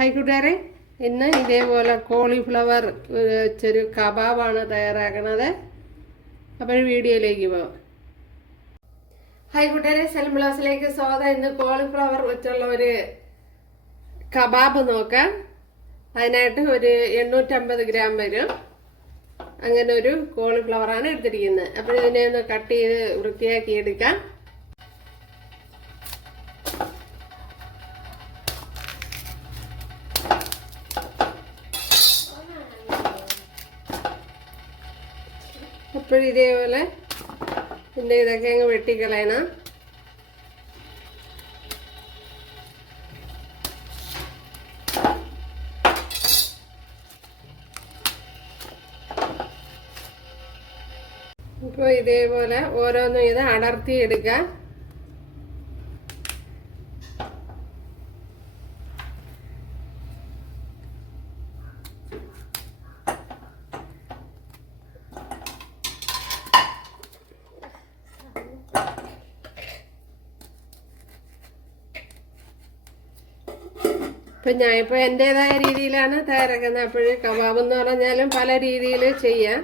Hi കൂട്ടുകാരെ, ഇന്ന് ഇതേപോലെ കോളിഫ്ലവർ വെച്ചൊരു കബാബാണ് തയ്യാറാക്കുന്നത്. അപ്പോൾ വീഡിയോയിലേക്ക് പോകാം. ഹായ് കൂട്ടുകാരെ, സെൽം ബ്ലോസിലേക്ക് സ്വാഗതം. ഇന്ന് കോളിഫ്ലവർ വെച്ചുള്ള ഒരു കബാബ് നോക്കാം. അതിനായിട്ട് ഒരു 850 ഗ്രാം വരും. അങ്ങനെ ഒരു കോളിഫ്ലവറാണ് എടുത്തിരിക്കുന്നത്. അപ്പോൾ ഇതിനെ ഒന്ന് കട്ട് ചെയ്ത് വൃത്തിയാക്കി എടുക്കാം. അപ്പോൾ ഇതേപോലെ ഇതൊക്കെ അങ്ങ് വെട്ടിക്കളയണം. ഇപ്പോൾ ഇതേപോലെ ഓരോന്നും ഇത് അടർത്തി എടുക്കാം. ഇപ്പം ഞാനിപ്പോൾ എൻ്റേതായ രീതിയിലാണ് തയ്യാറാക്കുന്നത്. അപ്പോൾ കബാബ് എന്ന് പറഞ്ഞാലും പല രീതിയിൽ ചെയ്യാം.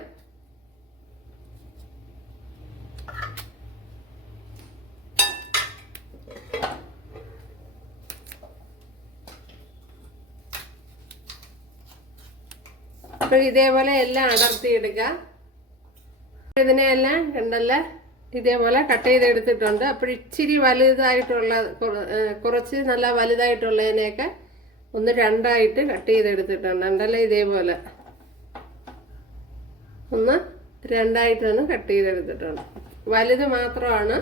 അപ്പോൾ ഇതേപോലെ എല്ലാം അടർത്തിയെടുക്കുക. ഇതിനെയെല്ലാം കണ്ടല്ല ഇതേപോലെ കട്ട് ചെയ്തെടുത്തിട്ടുണ്ട്. അപ്പോൾ ഇച്ചിരി വലുതായിട്ടുള്ള കുറച്ച് നല്ല വലുതായിട്ടുള്ളതിനെയൊക്കെ ഒന്ന് രണ്ടായിട്ട് കട്ട് ചെയ്തെടുത്തിട്ടുണ്ട്. ഉണ്ടല്ലേ, ഇതേപോലെ ഒന്ന് രണ്ടായിട്ടൊന്ന് കട്ട് ചെയ്തെടുത്തിട്ടുണ്ട്. വലുത് മാത്രമാണ്.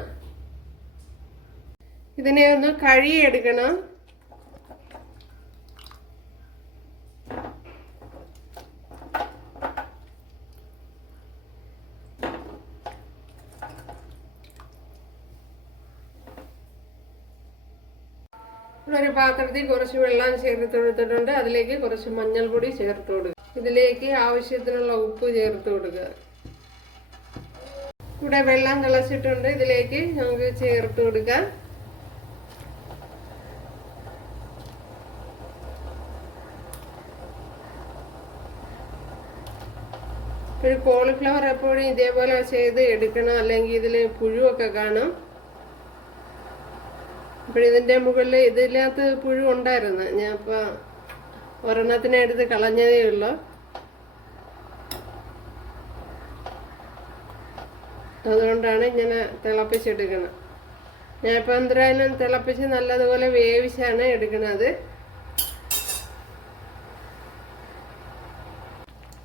ഇതിനെ ഒന്ന് കഴുകിയെടുക്കണം. ഒരു പാത്രത്തിൽ കുറച്ച് വെള്ളം ചേർത്ത് കൊടുത്തിട്ടുണ്ട്. അതിലേക്ക് കുറച്ച് മഞ്ഞൾപ്പൊടി ചേർത്ത് കൊടുക്കുക. ഇതിലേക്ക് ആവശ്യത്തിനുള്ള ഉപ്പ് ചേർത്ത് കൊടുക്കുക. ഇവിടെ വെള്ളം തിളച്ചിട്ടുണ്ട്. ഇതിലേക്ക് നമുക്ക് ചേർത്ത് കൊടുക്കാം. ഒരു കോളിഫ്ലവർ എപ്പോഴും ഇതേപോലെ ചെയ്ത് എടുക്കണം, അല്ലെങ്കിൽ ഇതിൽ പുഴുവൊക്കെ കാണും. അപ്പോൾ ഇതിൻ്റെ മുകളിൽ ഇതിനകത്ത് പുഴു ഉണ്ടായിരുന്നു. ഞാൻ ഇപ്പോൾ ഒരെണ്ണത്തിനെ എടുത്ത് കളഞ്ഞതേ ഉള്ളൂ. അതുകൊണ്ടാണ് ഇങ്ങനെ തിളപ്പിച്ചെടുക്കണം. ഞാനിപ്പോൾ എന്തായാലും തിളപ്പിച്ച് നല്ലതുപോലെ വേവിച്ചാണ് എടുക്കുന്നത്.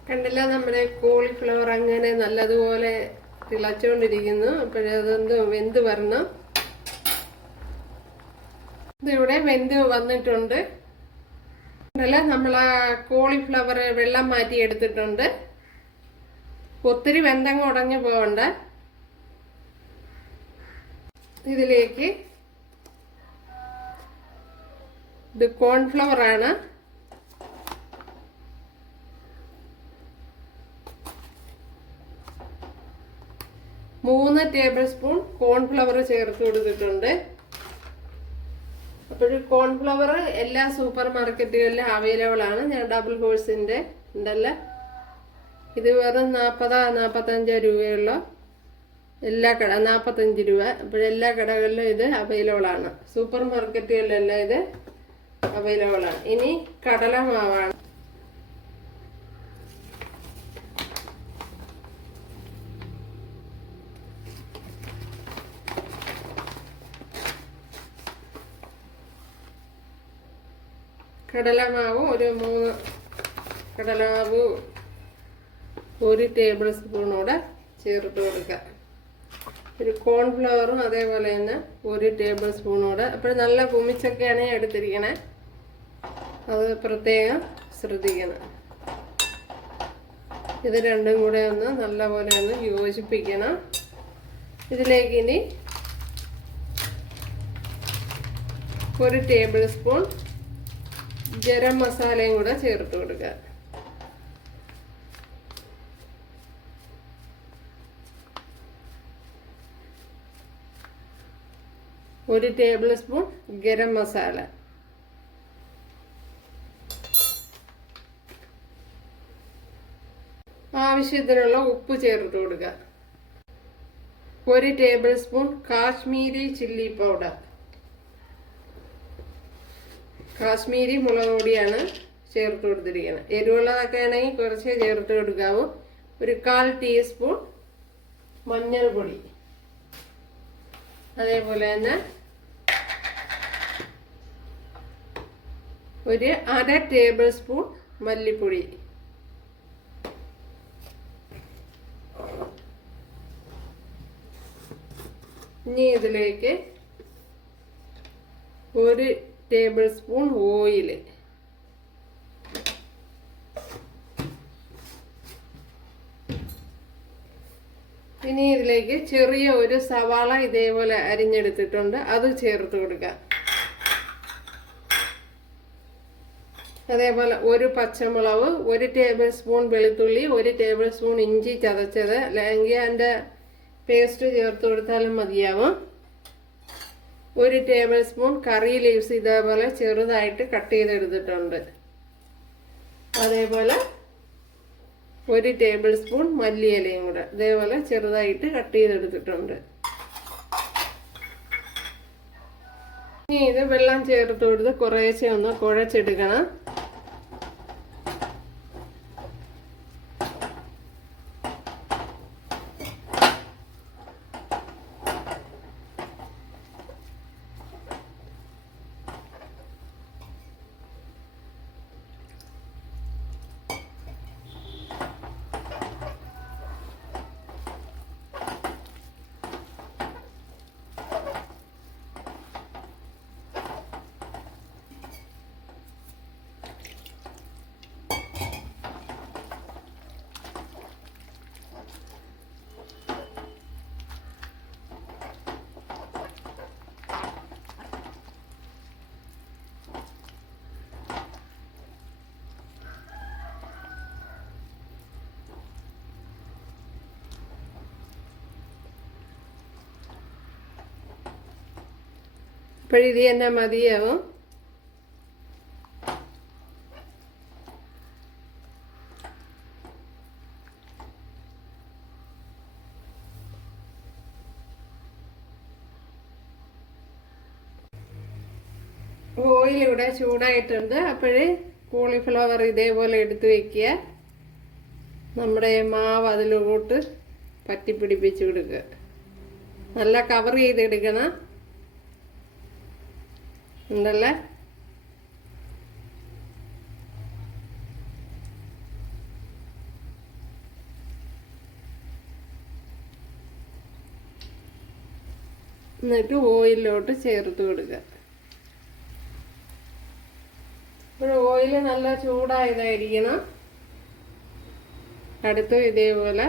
കണ്ടില്ല, നമ്മുടെ കോളിഫ്ലവർ അങ്ങനെ നല്ലതുപോലെ തിളച്ചുകൊണ്ടിരിക്കുന്നു. അപ്പോഴതൊന്ന് വെന്ത് വരണം. ഇതിവിടെ വെന്ത് വന്നിട്ടുണ്ട്. അല്ല, നമ്മൾ ആ കോളിഫ്ലവർ വെള്ളം മാറ്റി എടുത്തിട്ടുണ്ട്. ഒത്തിരി വെന്തങ്ങ് ഉടഞ്ഞു പോകണ്ട. ഇതിലേക്ക് ഇത് കോൺഫ്ലവർ ആണ്. മൂന്ന് ടേബിൾ സ്പൂൺ കോൺഫ്ലവർ ചേർത്ത് കൊടുത്തിട്ടുണ്ട്. അപ്പോൾ കോൺഫ്ലവർ എല്ലാ സൂപ്പർ മാർക്കറ്റുകളിലും അവൈലബിൾ ആണ്. ഞാൻ ഡബിൾ ഹോഴ്സിൻ്റെ ഉണ്ടല്ല, ഇത് വെറും 40-45 രൂപയുള്ള എല്ലാ 45 രൂപ. അപ്പോഴെല്ലാ കടകളിലും ഇത് അവൈലബിൾ ആണ്. സൂപ്പർ മാർക്കറ്റുകളിലെല്ലാം ഇത് അവൈലബിൾ ആണ്. ഇനി കടലമാവാണ്. കടലമാവ് ഒരു 3 കടലമാവ് 1 ടേബിൾ സ്പൂണോടെ ചേർത്ത് കൊടുക്കുക. ഒരു കോൺഫ്ലവറും അതേപോലെ തന്നെ 1 ടേബിൾ സ്പൂണോടെ. അപ്പോൾ നല്ല കുമിച്ചൊക്കെയാണ് എടുത്തിരിക്കണേ, അത് പ്രത്യേകം ശ്രദ്ധിക്കണം. ഇത് രണ്ടും കൂടെ ഒന്ന് നല്ലപോലെ ഒന്ന് യോജിപ്പിക്കണം. ഇതിലേക്ക് ഇനി 1 ടേബിൾ സ്പൂൺ ഗരം മസാലയും കൂടെ ചേർത്ത് കൊടുക്കുക. 1 ടേബിൾ സ്പൂൺ ഗരം മസാല, ആവശ്യത്തിനുള്ള ഉപ്പ് ചേർത്ത് കൊടുക്കുക. 1 table spoon Kashmiri chilli powder, Kashmiri മുളക് പൊടിയാണ് ചേർത്ത് കൊടുത്തിരിക്കുന്നത്. എരിവുള്ളതൊക്കെ ആണെങ്കിൽ കുറച്ച് ചേർത്ത് കൊടുക്കാവൂ. 1/4 ടീസ്പൂൺ മഞ്ഞൾപ്പൊടി, അതേപോലെ തന്നെ 1/2 ടേബിൾ സ്പൂൺ മല്ലിപ്പൊടി. ഇനി ഇതിലേക്ക് 1 ടേബിൾ സ്പൂൺ ഓയിൽ, ഇനി ഇതിലേക്ക് ചെറിയ ഒരു സവാള ഇതേപോലെ അരിഞ്ഞെടുത്തിട്ടുണ്ട്, അത് ചേർത്ത് കൊടുക്കുക. അതേപോലെ 1 പച്ചമുളക്, 1 ടേബിൾ സ്പൂൺ വെളുത്തുള്ളി, 1 ടേബിൾ സ്പൂൺ ഇഞ്ചി ചതച്ചത്, അല്ലെങ്കിൽ അതിൻ്റെ പേസ്റ്റ് ചേർത്ത് കൊടുത്താലും മതിയാവും. 1 ടേബിൾ സ്പൂൺ കറി ലീവ്സ് ഇതേപോലെ ചെറുതായിട്ട് കട്ട് ചെയ്തെടുത്തിട്ടുണ്ട്. അതേപോലെ 1 ടേബിൾ സ്പൂൺ മല്ലിയിലയും കൂടെ ഇതേപോലെ ചെറുതായിട്ട് കട്ട് ചെയ്തെടുത്തിട്ടുണ്ട്. ഇനി ഇത് വെള്ളം ചേർത്ത് കൊടുത്ത് കുറേശ്ശെ ഒന്ന് കുഴച്ചെടുക്കണം. അപ്പോഴിത് തന്നെ മതിയാവും. ഓയിൽ ഇവിടെ ചൂടായിട്ടുണ്ട്. അപ്പോഴേ കോളിഫ്ലവർ ഇതേപോലെ എടുത്ത് വെക്കുക. നമ്മുടെ മാവ് അതിലോട്ട് പറ്റിപ്പിടിപ്പിച്ച് കൊടുക്കുക. നല്ല കവർ ചെയ്തെടുക്കണം ഉണ്ടല്ലേ. എന്നിട്ട് ഓയിലിലോട്ട് ചേർത്ത് കൊടുക്കുക. ഇപ്പോൾ ഓയിൽ നല്ല ചൂടായതായിരിക്കണം. അടുത്തും ഇതേപോലെ.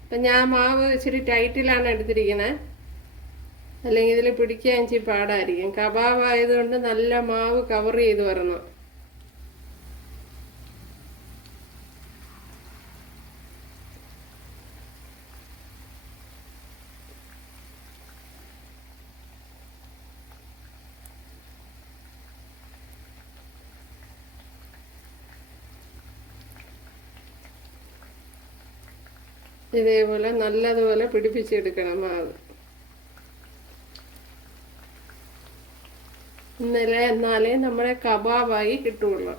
അപ്പം ഞാൻ മാവ് ഇച്ചിരി ടൈറ്റിലാണ് എടുത്തിരിക്കുന്നത്, അല്ലെങ്കിൽ ഇതിൽ പിടിക്കാൻ ഇച്ചിരി പാടായിരിക്കും. കബാബ് ആയതുകൊണ്ട് നല്ല മാവ് കവർ ചെയ്ത് വരണം. ഇതേപോലെ നല്ലതുപോലെ പിടിപ്പിച്ചെടുക്കണം മാവ്. എന്നാലേ നമ്മുടെ കബാബായി കിട്ടുള്ളൂ.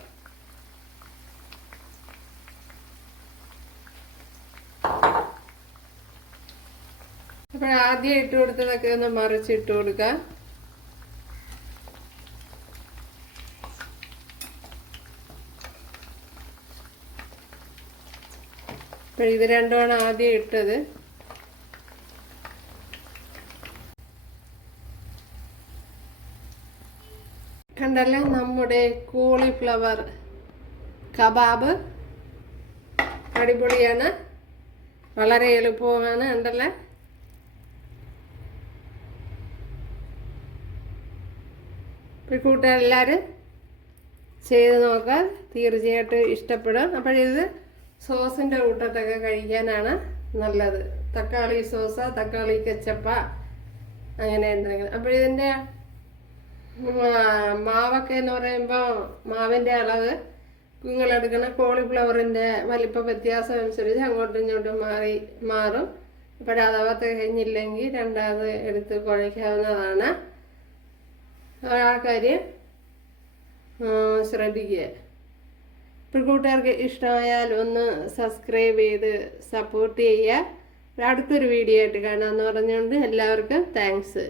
അപ്പോൾ ആദ്യം ഇട്ട് കൊടുത്തതൊക്കെ ഒന്ന് മറിച്ചിട്ട് കൊടുക്കുക. അപ്പോൾ ഇത് രണ്ടുമാണ് ആദ്യം ഇട്ടത്. കണ്ടല്ലേ, നമ്മുടെ കോളിഫ്ലവർ കബാബ് അടിപൊളിയാണ്, വളരെ എളുപ്പമാണ്. കണ്ടല്ലേ, ഇപ്പോൾ കൂട്ടുകാരെല്ലാവരും ചെയ്ത് നോക്കാൻ തീർച്ചയായിട്ടും ഇഷ്ടപ്പെടും. അപ്പോഴിത് സോസിൻ്റെ കൂട്ടത്തൊക്കെ കഴിക്കാനാണ് നല്ലത്. തക്കാളി സോസ്, തക്കാളി കെച്ചപ്പ, അങ്ങനെ എന്തെങ്കിലും. അപ്പോഴിതിൻ്റെ മാവൊക്കെ എന്ന് പറയുമ്പോൾ മാവിൻ്റെ അളവ് നിങ്ങളെടുക്കുന്ന കോളിഫ്ലവറിൻ്റെ വലിപ്പ വ്യത്യാസം അനുസരിച്ച് അങ്ങോട്ടും ഇങ്ങോട്ടും മാറും. അപ്പോൾ അഥവാ തികഞ്ഞില്ലെങ്കിൽ രണ്ടാമത് എടുത്ത് കുഴയ്ക്കാവുന്നതാണ്. ആ കാര്യം ശ്രദ്ധിക്കുക. ഇപ്പോൾ കൂട്ടുകാർക്ക് ഇഷ്ടമായാൽ ഒന്ന് സബ്സ്ക്രൈബ് ചെയ്ത് സപ്പോർട്ട് ചെയ്യുക. അടുത്തൊരു വീഡിയോ ആയിട്ട് കാണാമെന്ന് പറഞ്ഞുകൊണ്ട് എല്ലാവർക്കും താങ്ക്സ്.